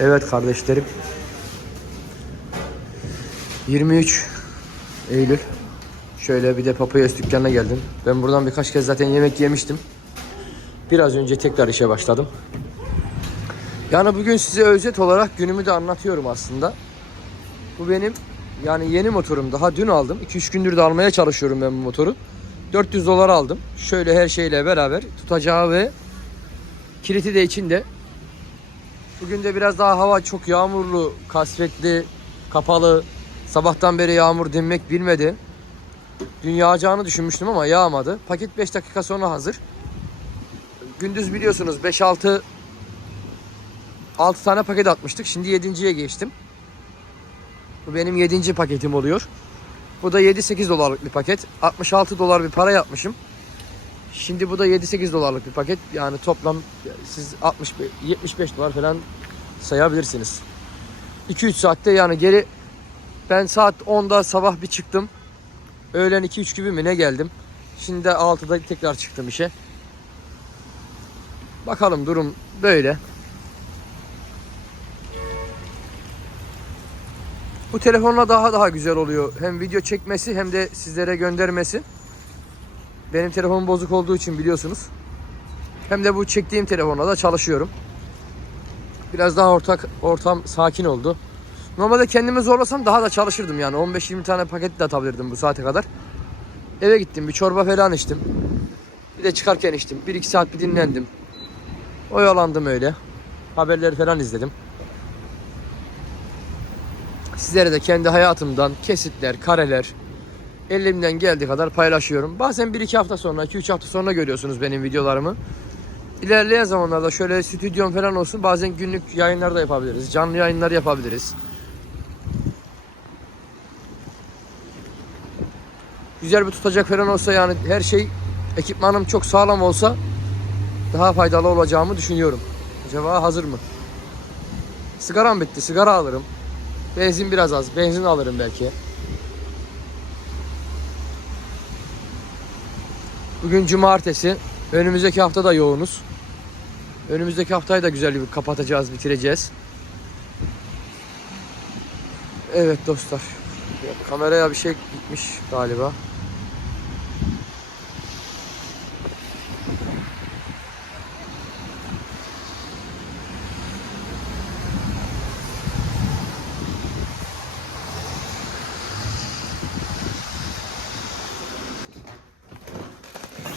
Evet kardeşlerim. 23 Eylül. Şöyle bir de Papayas dükkanına geldim. Ben buradan birkaç kez zaten yemek yemiştim. Biraz önce tekrar işe başladım. Yani bugün size özet olarak günümü de anlatıyorum aslında. Bu benim yani yeni motorum. Daha dün aldım. 2-3 gündür de almaya çalışıyorum ben bu motoru. 400 dolar aldım. Şöyle her şeyle beraber tutacağı ve kiliti de içinde. Bugün de biraz daha hava çok yağmurlu, kasvetli, kapalı. Sabahtan beri yağmur dinmek bilmedi. Dün yağacağını düşünmüştüm ama yağmadı. Paket 5 dakika sonra hazır. Gündüz biliyorsunuz 5-6 6 tane paket atmıştık. Şimdi 7.ye geçtim. Bu benim 7. paketim oluyor. Bu da 7-8 dolarlık bir paket. 66 dolar bir para yapmışım. Şimdi bu da 7-8 dolarlık bir paket. Yani toplam siz 60 75 dolar falan sayabilirsiniz. 2-3 saatte yani geri ben saat 10'da sabah bir çıktım. Öğlen 2-3 gibi mi ne geldim. Şimdi de 6'da tekrar çıktım işe. Bakalım durum böyle. Bu telefonla daha daha güzel oluyor. Hem video çekmesi hem de sizlere göndermesi. Benim telefonum bozuk olduğu için biliyorsunuz. Hem de bu çektiğim telefonla da çalışıyorum. Biraz daha ortak ortam sakin oldu. Normalde kendimi zorlasam daha da çalışırdım yani. 15-20 tane paket de atabilirdim bu saate kadar. Eve gittim bir çorba falan içtim. Bir de çıkarken içtim. 1-2 saat bir dinlendim. Oyalandım öyle. Haberleri falan izledim. Sizlere de kendi hayatımdan kesitler, kareler elimden geldiği kadar paylaşıyorum. Bazen 1-2 hafta sonra, 2-3 hafta sonra görüyorsunuz benim videolarımı. İlerleyen zamanlarda şöyle stüdyom falan olsun bazen günlük yayınlar da yapabiliriz. Canlı yayınlar yapabiliriz. Güzel bir tutacak falan olsa yani her şey ekipmanım çok sağlam olsa daha faydalı olacağımı düşünüyorum. Acaba hazır mı? Sigaram bitti. Sigara alırım. Benzin biraz az. Benzin alırım belki. Bugün cumartesi. Önümüzdeki hafta da yoğunuz. Önümüzdeki haftayı da güzel bir kapatacağız, bitireceğiz. Evet dostlar. Kameraya bir şey gitmiş galiba.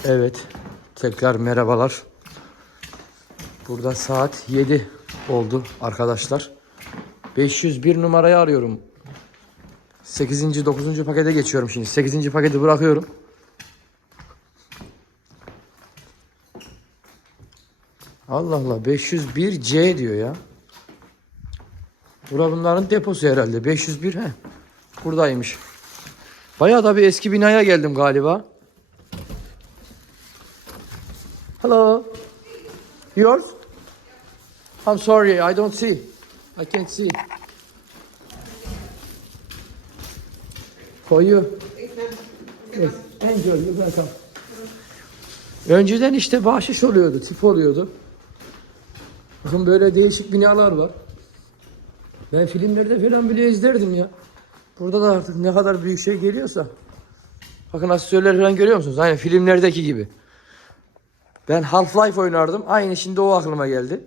Evet. Tekrar merhabalar. Burada saat 7 oldu arkadaşlar. 501 numarayı arıyorum. 8. 9. pakete geçiyorum şimdi. 8. paketi bırakıyorum. Allah Allah 501C diyor ya. Bura bunların deposu herhalde. 501 he. Buradaymış. Bayağı da bir eski binaya geldim galiba. Hello. Yours? I'm sorry, I don't see. I can't see. For you. Yes. Enjoy, you welcome. Önceden işte bahşiş oluyordu, tip oluyordu. Bakın böyle değişik binalar var. Ben filmlerde falan bile izlerdim ya. Burada da artık ne kadar büyük şey geliyorsa. Bakın asansörler falan görüyor musunuz? Aynı filmlerdeki gibi. Ben Half-Life oynardım. Aynı şimdi o aklıma geldi.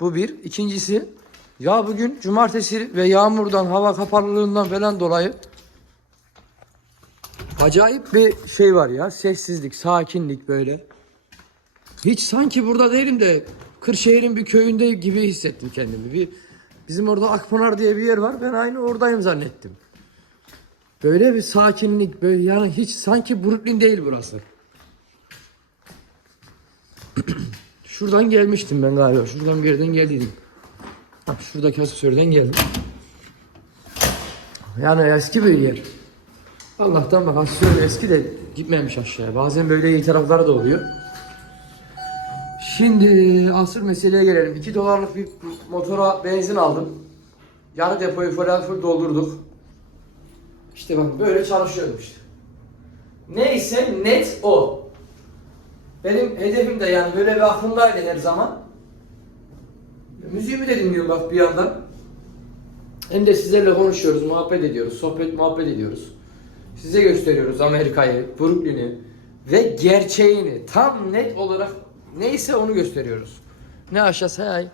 Bu bir. İkincisi ya bugün cumartesi ve yağmurdan, hava kapalılığından falan dolayı acayip bir şey var ya. Sessizlik, sakinlik böyle. Hiç sanki burada değilim de Kırşehir'in bir köyünde gibi hissettim kendimi. Bir bizim orada Akpınar diye bir yer var. Ben aynı oradayım zannettim. Böyle bir sakinlik, böyle yani hiç sanki Brooklyn değil burası. Şuradan gelmiştim ben galiba. Şuradan bir yerden geldiydim. Bak şuradaki asansörden geldim. Yani eski bir yer. Allah'tan bak asansör eski de gitmemiş aşağıya. Bazen böyle iyi tarafları da oluyor. Şimdi asıl meseleye gelelim. 2 dolarlık bir motora benzin aldım. Yarı depoyu full full doldurduk. İşte bak böyle çalışıyorum işte. Neyse net o. Benim hedefim de yani böyle bir aklımdaydı her zaman. Müziğimi de dinliyorum bak bir yandan. Hem de sizlerle konuşuyoruz, muhabbet ediyoruz, sohbet muhabbet ediyoruz. Size gösteriyoruz Amerika'yı, Brooklyn'i ve gerçeğini tam net olarak neyse onu gösteriyoruz. Ne aşağısı hay,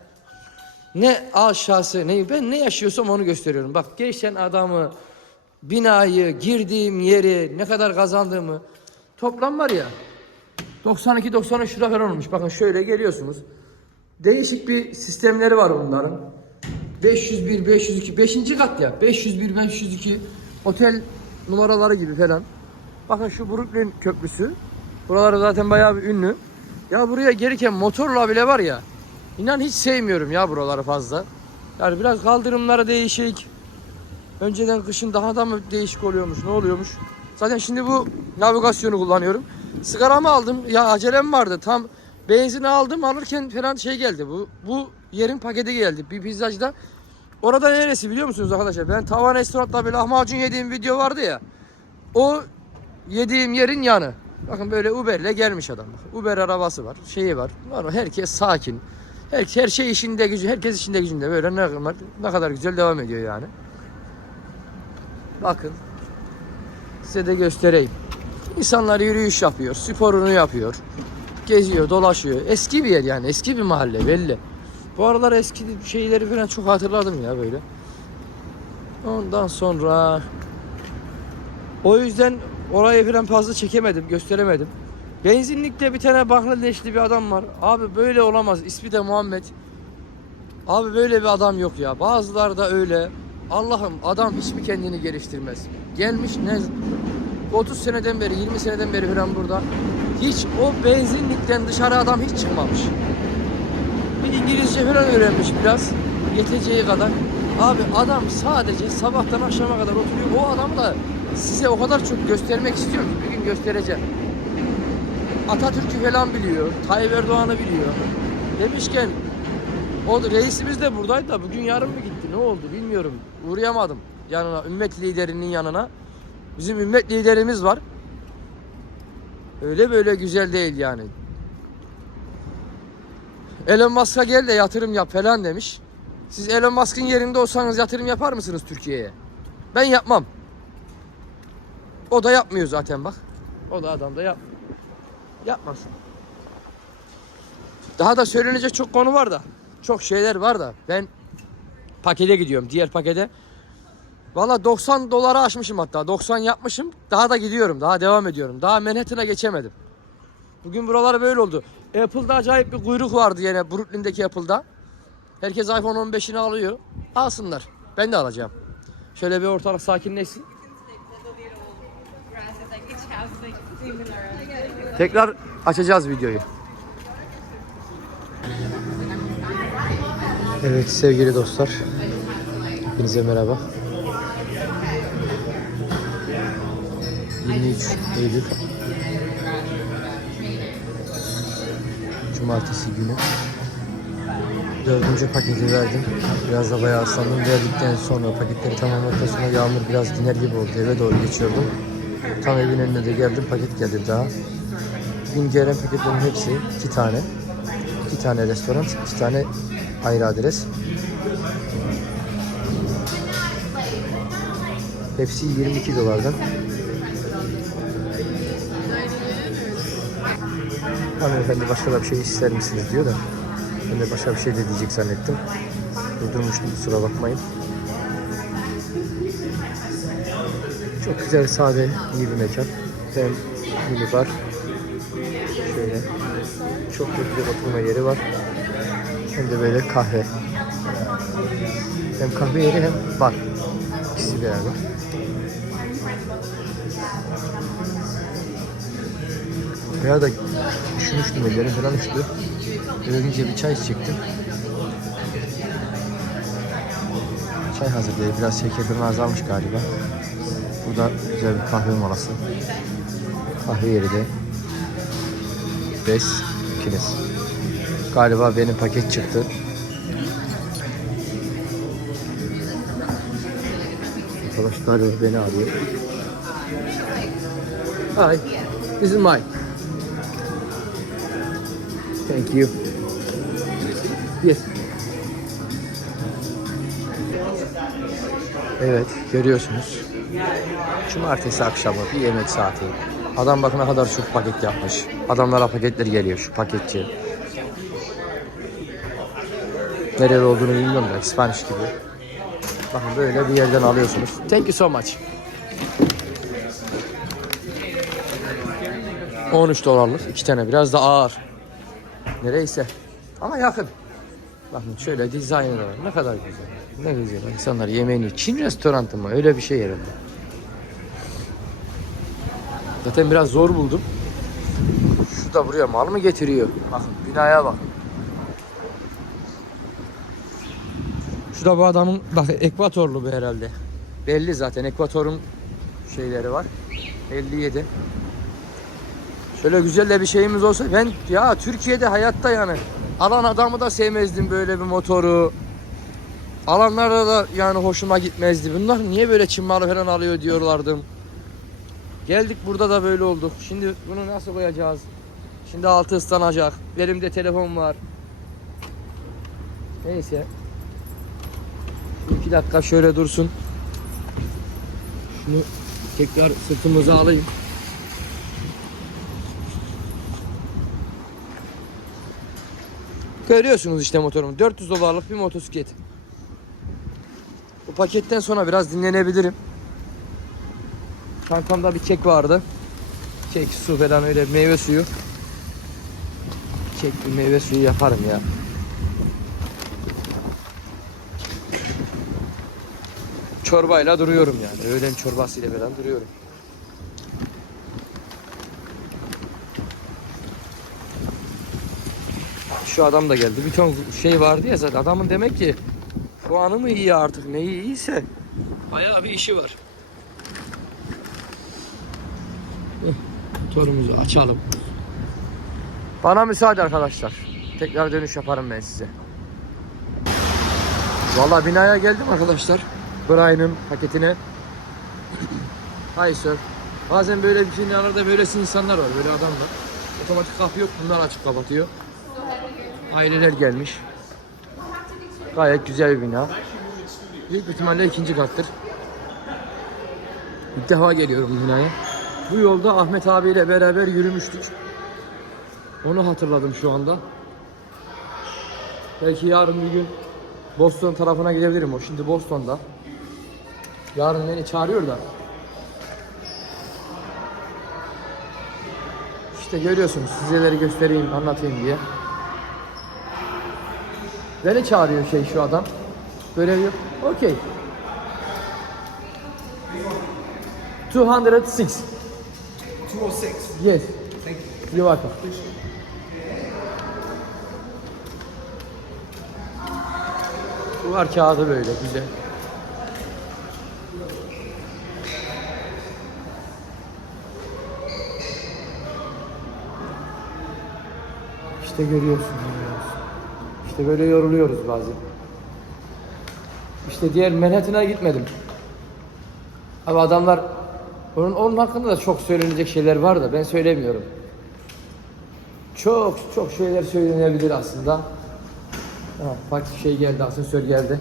ne aşağısı, ne ben ne yaşıyorsam onu gösteriyorum. Bak geçen adamı, binayı, girdiğim yeri, ne kadar kazandığımı toplam var ya 92 93 lira falan olmuş. Bakın şöyle geliyorsunuz. Değişik bir sistemleri var bunların. 501, 502, 5. kat ya. 501, 502 otel numaraları gibi falan. Bakın şu Brooklyn köprüsü. Buraları zaten bayağı bir ünlü. Ya buraya gelirken motorla bile var ya. İnan hiç sevmiyorum ya buraları fazla. Yani biraz kaldırımları değişik. Önceden kışın daha da mı değişik oluyormuş, ne oluyormuş? Zaten şimdi bu navigasyonu kullanıyorum. Sigaramı aldım. Ya acelem vardı. Tam benzin aldım. Alırken falan şey geldi. Bu bu yerin paketi geldi. Bir pizzacıda. Orada neresi biliyor musunuz arkadaşlar? Ben tavan restoranda bir lahmacun yediğim video vardı ya. O yediğim yerin yanı. Bakın böyle Uber'le gelmiş adam. Uber arabası var. Şeyi var. Var? Herkes sakin. Her, her şey işinde gücü, herkes işinde gücünde böyle ne, ne kadar güzel devam ediyor yani. Bakın. Size de göstereyim. İnsanlar yürüyüş yapıyor, sporunu yapıyor. Geziyor, dolaşıyor. Eski bir yer yani, eski bir mahalle belli. Bu aralar eski şeyleri falan çok hatırladım ya böyle. Ondan sonra o yüzden orayı falan fazla çekemedim, gösteremedim. Benzinlikte bir tane Bangladeşli bir adam var. Abi böyle olamaz. İsmi de Muhammed. Abi böyle bir adam yok ya. Bazıları da öyle. Allah'ım adam hiç mi kendini geliştirmez? Gelmiş ne 30 seneden beri 20 seneden beri falan burada. Hiç o benzinlikten dışarı adam hiç çıkmamış. Bir İngilizce falan öğrenmiş biraz. Yeteceği kadar. Abi adam sadece sabahtan akşama kadar oturuyor. O adam da size o kadar çok göstermek istiyor ki bir gün göstereceğim. Atatürk'ü falan biliyor. Tayyip Erdoğan'ı biliyor. Demişken o reisimiz de buradaydı da bugün yarın mı gitti? Ne oldu bilmiyorum. Uğrayamadım yanına, ümmet liderinin yanına. Bizim ümmet liderimiz var. Öyle böyle güzel değil yani. Elon Musk'a gel de yatırım yap falan demiş. Siz Elon Musk'ın yerinde olsanız yatırım yapar mısınız Türkiye'ye? Ben yapmam. O da yapmıyor zaten bak. O da adam da yapmıyor. Yapmasın. Daha da söylenecek çok konu var da. Çok şeyler var da. Ben pakete gidiyorum. Diğer pakete. Valla 90 dolara aşmışım hatta. 90 yapmışım. Daha da gidiyorum. Daha devam ediyorum. Daha Manhattan'a geçemedim. Bugün buralar böyle oldu. Apple'da acayip bir kuyruk vardı yine Brooklyn'deki Apple'da. Herkes iPhone 15'ini alıyor. Alsınlar. Ben de alacağım. Şöyle bir ortalık sakinleşsin. Tekrar açacağız videoyu. Evet sevgili dostlar. Hepinize merhaba. 23 Eylül Cumartesi günü Dördüncü paketi verdim. Biraz da bayağı ıslandım. Verdikten sonra paketleri tamamladıktan sonra yağmur biraz diner gibi oldu. Eve doğru geçiyordum. Tam evin önüne de geldim. Paket geldi daha. Bugün gelen paketlerin hepsi iki tane. İki tane restoran, iki tane ayrı adres. Hepsi 22 dolardan. Hanımefendi başka da bir şey ister misiniz diyor da. Ben de başka bir şey de diyecek zannettim. Durdurmuştum kusura bakmayın. Çok güzel sade iyi bir mekan. Hem mini bar. Şöyle. Çok da güzel oturma yeri var. Hem de böyle kahve. Hem kahve yeri hem bar. İkisi beraber. Ya da üşümüştüm ellerim falan. Eve gidince bir çay içecektim. Çay hazır değil. Biraz şekerlerim azalmış galiba. Burada güzel bir kahve molası. Kahve yeri de. Bes, Kilis. Galiba benim paket çıktı. Arkadaş galiba beni arıyor. Hi, this is mine. Thank you. Yes. Evet görüyorsunuz. Cumartesi akşamı bir yemek saati. Adam bakın ne kadar çok paket yapmış. Adamlara paketler geliyor şu paketçi. Nerede olduğunu bilmiyorum da Spanish gibi. Bakın böyle bir yerden alıyorsunuz. Thank you so much. 13 dolarlık iki tane biraz da ağır. Nereyse. Ama yakın. Bakın şöyle designer var. Ne kadar güzel. Ne güzel. İnsanlar yemeğini. Çin restoranı mı? Öyle bir şey herhalde. Zaten biraz zor buldum. Şu da buraya mal mı getiriyor? Bakın binaya bak. Şu da bu adamın bak ekvatorlu bu herhalde. Belli zaten ekvatorun şeyleri var. 57. Şöyle güzel de bir şeyimiz olsa ben ya Türkiye'de hayatta yani alan adamı da sevmezdim böyle bir motoru. Alanlara da yani hoşuma gitmezdi. Bunlar niye böyle Çin malı falan alıyor diyorlardım. Geldik burada da böyle olduk. Şimdi bunu nasıl koyacağız? Şimdi altı ıslanacak. Elimde telefon var. Neyse. İki dakika şöyle dursun. Şunu tekrar sırtımıza alayım. Görüyorsunuz işte motorumu. 400 dolarlık bir motosiklet. Bu paketten sonra biraz dinlenebilirim. Çantamda bir kek vardı. Kek, su falan öyle meyve suyu. Kek bir meyve suyu yaparım ya. Çorbayla duruyorum yani. Öğlen çorbasıyla falan duruyorum. Şu adam da geldi. Bir ton şey vardı ya zaten. Adamın demek ki puanı mı iyi artık neyi iyiyse bayağı bir işi var. Eh, Motorumuzu açalım. Bana müsaade arkadaşlar. Tekrar dönüş yaparım ben size. Vallahi binaya geldim arkadaşlar. Brian'ın paketine. Hi sir. Bazen böyle bir binalarda böylesi insanlar var, böyle adamlar. Otomatik kapı yok, bunlar açıp kapatıyor. Aileler gelmiş. Gayet güzel bir bina. Büyük ihtimalle ikinci kattır. İlk defa geliyorum binaya. Bu yolda Ahmet abiyle beraber yürümüştük. Onu hatırladım şu anda. Belki yarın bir gün Boston tarafına gidebilirim o. Şimdi Boston'da. Yarın beni çağırıyor da. İşte görüyorsunuz sizeleri göstereyim, anlatayım diye. Beni çağırıyor şey şu adam. Görev yok. Okey. 206. 206. Yes. Thank you. You're welcome. Duvar kağıdı böyle güzel. İşte görüyorsun. İşte böyle yoruluyoruz bazen. İşte diğer Manhattan'a gitmedim. Ama adamlar onun, onun hakkında da çok söylenecek şeyler var da ben söylemiyorum. Çok çok şeyler söylenebilir aslında. Ha, bak şey geldi, asansör geldi.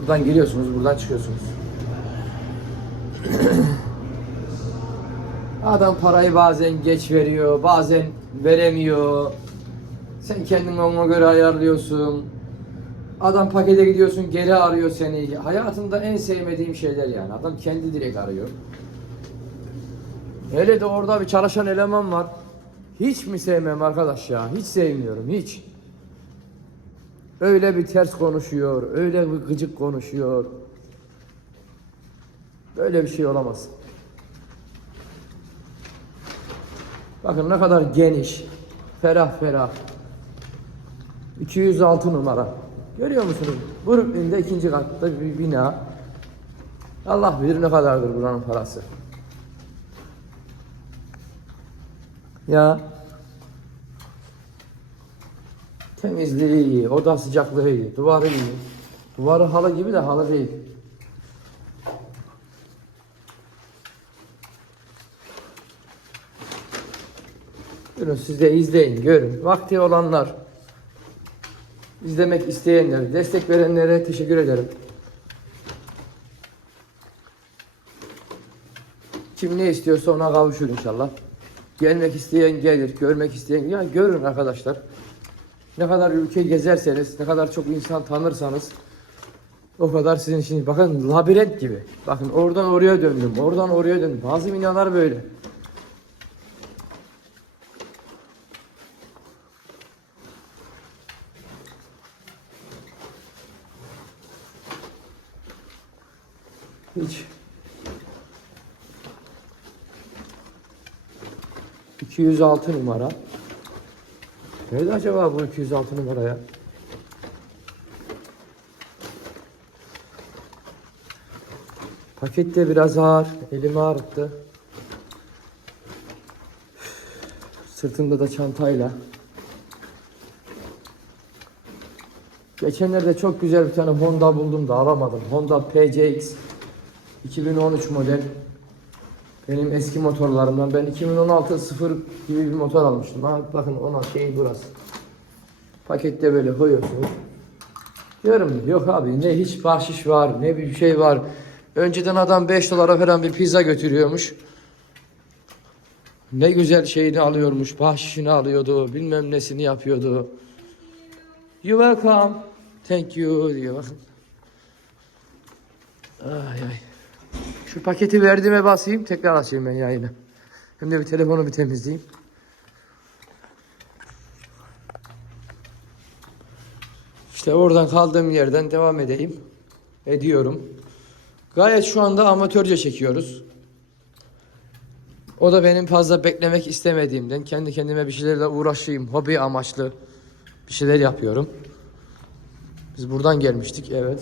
Buradan giriyorsunuz, buradan çıkıyorsunuz. Adam parayı bazen geç veriyor, bazen veremiyor. Sen kendin ona göre ayarlıyorsun. Adam pakete gidiyorsun geri arıyor seni. Hayatımda en sevmediğim şeyler yani. Adam kendi direkt arıyor. Hele de orada bir çalışan eleman var. Hiç mi sevmem arkadaş ya? Hiç sevmiyorum hiç. Öyle bir ters konuşuyor, öyle bir gıcık konuşuyor. Böyle bir şey olamaz. Bakın ne kadar geniş, ferah ferah. 206 numara. Görüyor musunuz? Brooklyn'de ikinci katta bir bina. Allah bilir ne kadardır buranın parası. Ya. Temizliği iyi, oda sıcaklığı iyi, duvarı iyi. Duvarı halı gibi de halı değil. Buyurun siz de izleyin, görün. Vakti olanlar izlemek isteyenlere, destek verenlere teşekkür ederim. Kim ne istiyorsa ona kavuşur inşallah. Gelmek isteyen gelir, görmek isteyen ya görün arkadaşlar. Ne kadar ülke gezerseniz, ne kadar çok insan tanırsanız o kadar sizin için. Bakın labirent gibi. Bakın oradan oraya döndüm, oradan oraya döndüm. Bazı binalar böyle. Hiç. 206 numara. Nerede acaba bu 206 numara ya? Paket de biraz ağır. Elimi ağrıttı. Sırtımda da çantayla. Geçenlerde çok güzel bir tane Honda buldum da alamadım. Honda PCX 2013 model. Benim eski motorlarımdan. Ben 2016 sıfır gibi bir motor almıştım. Ha, bakın ona şey burası. Pakette böyle koyuyorsunuz. Diyorum yok abi ne hiç bahşiş var ne bir şey var. Önceden adam 5 dolara falan bir pizza götürüyormuş. Ne güzel şeyini alıyormuş, bahşişini alıyordu, bilmem nesini yapıyordu. You welcome. Thank you diyor bakın. Ay ay. Şu paketi verdiğime basayım tekrar açayım ben yayını. Hem de bir telefonu bir temizleyeyim. İşte oradan kaldığım yerden devam edeyim. Ediyorum. Gayet şu anda amatörce çekiyoruz. O da benim fazla beklemek istemediğimden kendi kendime bir şeylerle uğraşayım. Hobi amaçlı bir şeyler yapıyorum. Biz buradan gelmiştik evet.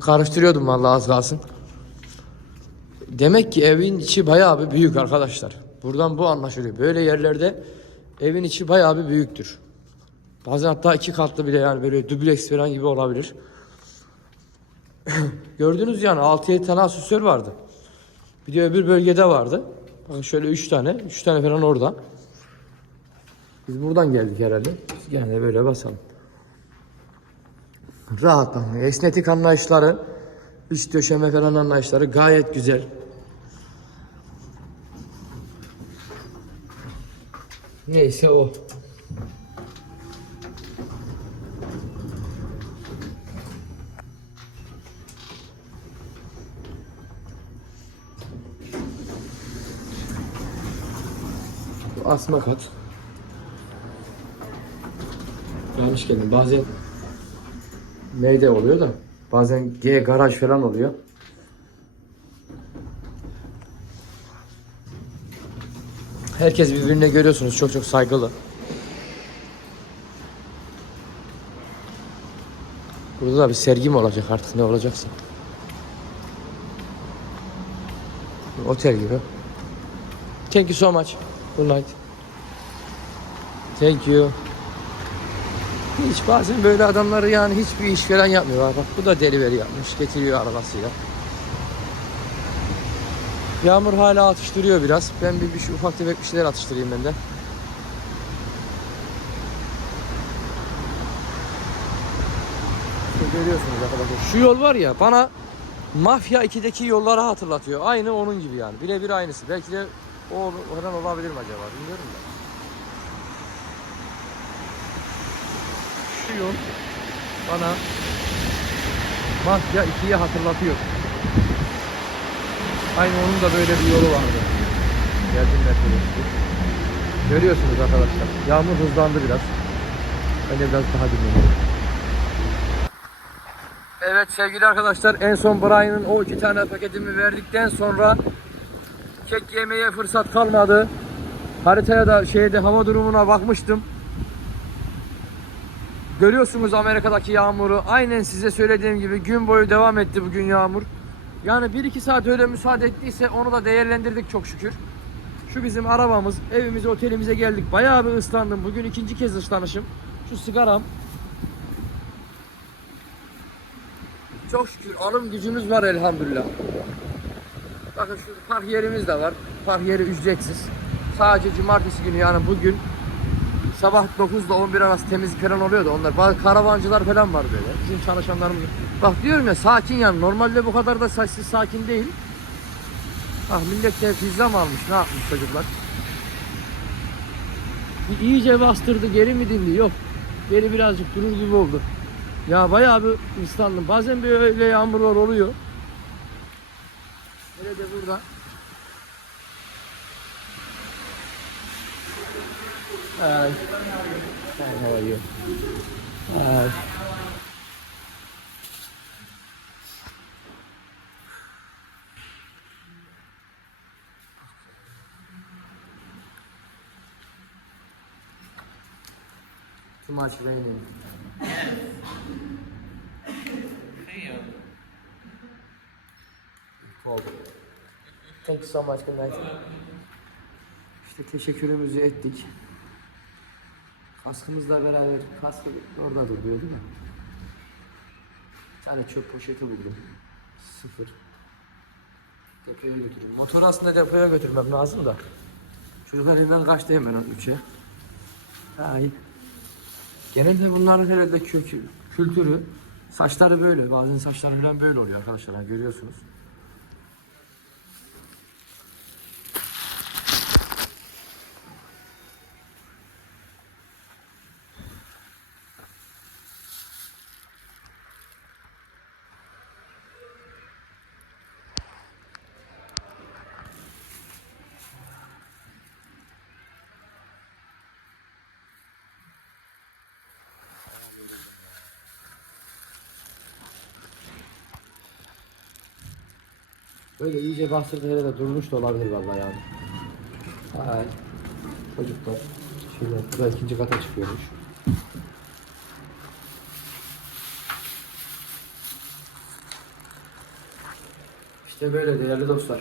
Karıştırıyordum vallahi az kalsın. Demek ki evin içi bayağı bir büyük arkadaşlar. Buradan bu anlaşılıyor. Böyle yerlerde evin içi bayağı bir büyüktür. Bazen hatta iki katlı bile yani böyle dubleks falan gibi olabilir. Gördünüz yani 6-7 tane asansör vardı. Bir de öbür bölgede vardı. Bakın şöyle 3 tane, 3 tane falan orada. Biz buradan geldik herhalde. Biz gene böyle basalım. Rahatlanıyor. Esnetik anlayışları, üst döşeme falan anlayışları gayet güzel. Neyse o. Asma kat. Yanlış geldim. Bazen neyde oluyor da bazen G garaj falan oluyor. Herkes birbirine görüyorsunuz çok çok saygılı. Burada da bir sergi mi olacak artık ne olacaksa. Otel gibi. Thank you so much. Good night. Thank you. Hiç bazen böyle adamları yani hiçbir iş falan yapmıyorlar. Bak bu da delivery yapmış. Getiriyor arabasıyla. Yağmur hala atıştırıyor biraz. Ben bir, bir ufak tefek bir şeyler atıştırayım ben de. Görüyorsunuz arkadaşlar. Şu yol var ya bana Mafya 2'deki yolları hatırlatıyor. Aynı onun gibi yani. Birebir aynısı. Belki de o oradan olabilir mi acaba bilmiyorum da. Şu bana Mafya 2'yi hatırlatıyor. Aynı onun da böyle bir yolu vardı. Geldim metrobüsü. Görüyorsunuz arkadaşlar. Yağmur hızlandı biraz. Ben de biraz daha dinleniyorum. Evet sevgili arkadaşlar en son Brian'ın o iki tane paketimi verdikten sonra kek yemeye fırsat kalmadı. Haritaya da şeyde hava durumuna bakmıştım. Görüyorsunuz Amerika'daki yağmuru. Aynen size söylediğim gibi gün boyu devam etti bugün yağmur. Yani 1-2 saat öyle müsaade ettiyse onu da değerlendirdik çok şükür. Şu bizim arabamız, evimize, otelimize geldik. Bayağı bir ıslandım. Bugün ikinci kez ıslanışım. Şu sigaram. Çok şükür alım gücümüz var elhamdülillah. Bakın şu park yerimiz de var. Park yeri ücretsiz. Sadece cumartesi günü yani bugün sabah 9 ile 11 arası temizlik falan oluyordu onlar. Bazı karavancılar falan var böyle. Bizim çalışanlarımız. Bak diyorum ya sakin yani. Normalde bu kadar da sessiz sakin değil. Ah millet de pizza mı almış? Ne yapmış çocuklar? İyice bastırdı. Geri mi dindi? Yok. Geri birazcık durur gibi oldu. Ya bayağı bir ıslandım. Bazen böyle yağmurlar oluyor. Hele de burada. Hi. Hi, how are you? Hi. Too much raining. Cold. Thank you so much. Good night. İşte teşekkürümüzü ettik. Kaskımızla beraber kaskı orada duruyor değil mi? Bir tane çöp poşeti buldum. Sıfır. Depoya götürüyorum. Motoru aslında depoya götürmem lazım da. Çocuklar elinden kaçtı hemen o üçe. Ay. Genelde bunların herhalde kökü, kültürü saçları böyle. Bazen saçları falan böyle oluyor arkadaşlar. görüyorsunuz. Böyle iyice bastırdı herhalde durmuş da olabilir vallahi yani. Hay. Çocuklar. Şöyle burada ikinci kata çıkıyormuş. İşte böyle değerli dostlar.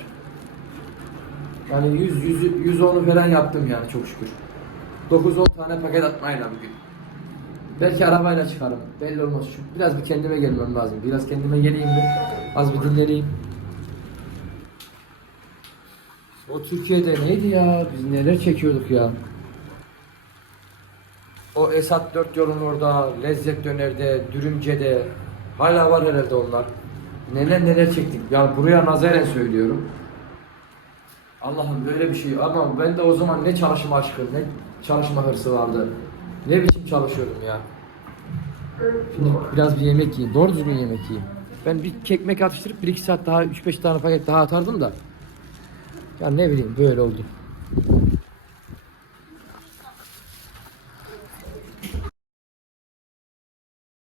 Yani 100 100 110'u falan yaptım yani çok şükür. 9-10 tane paket atmayla bugün. Belki arabayla çıkarım. Belli olmaz. Şu biraz bir kendime gelmem lazım. Biraz kendime geleyim bir. Az bir dinleneyim. O Türkiye'de neydi ya? Biz neler çekiyorduk ya? O Esat 4 yolun orada, Lezzet Döner'de, Dürümce'de hala var herhalde onlar. Neler neler çektik. Ya buraya nazaren söylüyorum. Allah'ım böyle bir şey ama ben de o zaman ne çalışma aşkı ne çalışma hırsı vardı. Ne biçim çalışıyordum ya. Şimdi biraz bir yemek yiyeyim. Doğru düzgün yemek yiyeyim. Ben bir kekmek atıştırıp 1-2 saat daha 3-5 tane paket daha atardım da. Ya ne bileyim böyle oldu.